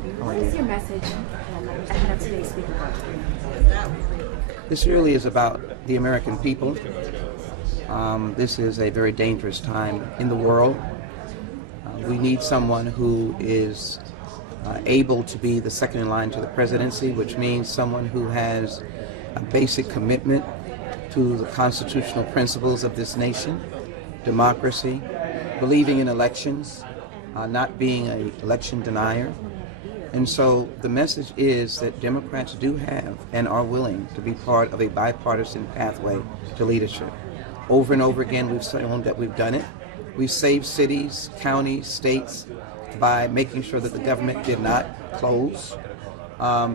What is your message ahead of today's speaker vote? This really is about the American people. This is a very dangerous time in the world. We need someone who is able to be the second in line to the presidency, which means someone who has a basic commitment to the constitutional principles of this nation, democracy, believing in elections, not being an election denier. And so the message is that Democrats do have and are willing to be part of a bipartisan pathway to leadership. Over and over again, we've shown that we've done it. We've saved cities, counties, states by making sure that the government did not close.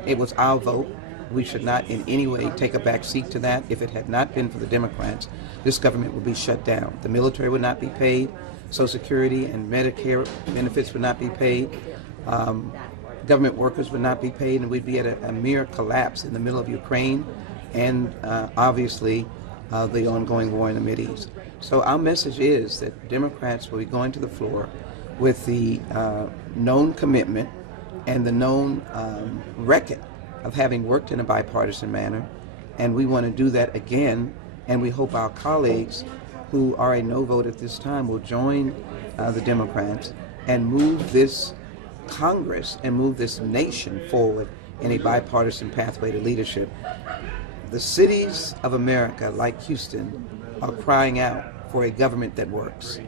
It was our vote. We should not in any way take a back seat to that. If it had not been for the Democrats, this government would be shut down. The military would not be paid. Social Security and Medicare benefits would not be paid. Government workers would not be paid, and we'd be at a mere collapse in the middle of Ukraine and obviously the ongoing war in the Mideast. So our message is that Democrats will be going to the floor with the known commitment and the known record of having worked in a bipartisan manner, and we want to do that again, and we hope our colleagues who are a no vote at this time will join the Democrats and move this Congress and move this nation forward in a bipartisan pathway to leadership. The cities of America, like Houston, are crying out for a government that works.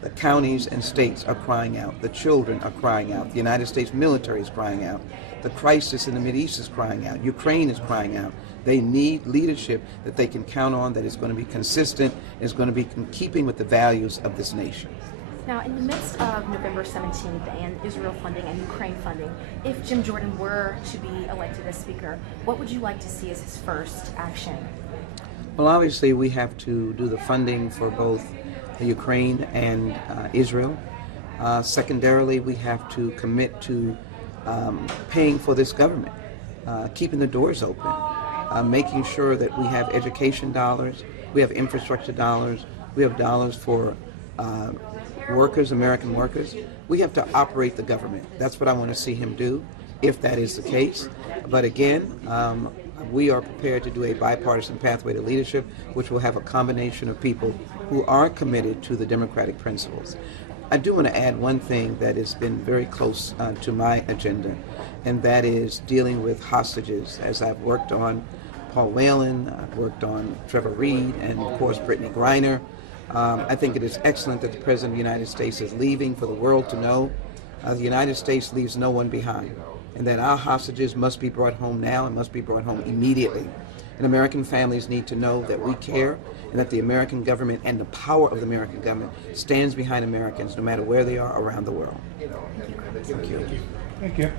The counties and states are crying out. The children are crying out. The United States military is crying out. The crisis in the Mideast is crying out. Ukraine is crying out. They need leadership that they can count on, that is going to be consistent, is going to be in keeping with the values of this nation. Now, in the midst of November 17th and Israel funding and Ukraine funding, if Jim Jordan were to be elected as Speaker, what would you like to see as his first action? Well, obviously, we have to do the funding for both Ukraine and Israel. Secondarily, we have to commit to paying for this government, keeping the doors open, making sure that we have education dollars, we have infrastructure dollars, we have dollars for workers, American workers. We have to operate the government. That's what I want to see him do, if that is the case. But again, we are prepared to do a bipartisan pathway to leadership, which will have a combination of people who are committed to the democratic principles. I do want to add one thing that has been very close to my agenda, and that is dealing with hostages. As I've worked on Paul Whelan, I've worked on Trevor Reed, and of course Brittany Griner. I think it is excellent that the President of the United States is leaving for the world to know the United States leaves no one behind, and that our hostages must be brought home now and must be brought home immediately. And American families need to know that we care and that the American government and the power of the American government stands behind Americans no matter where they are around the world. Thank you. Thank you.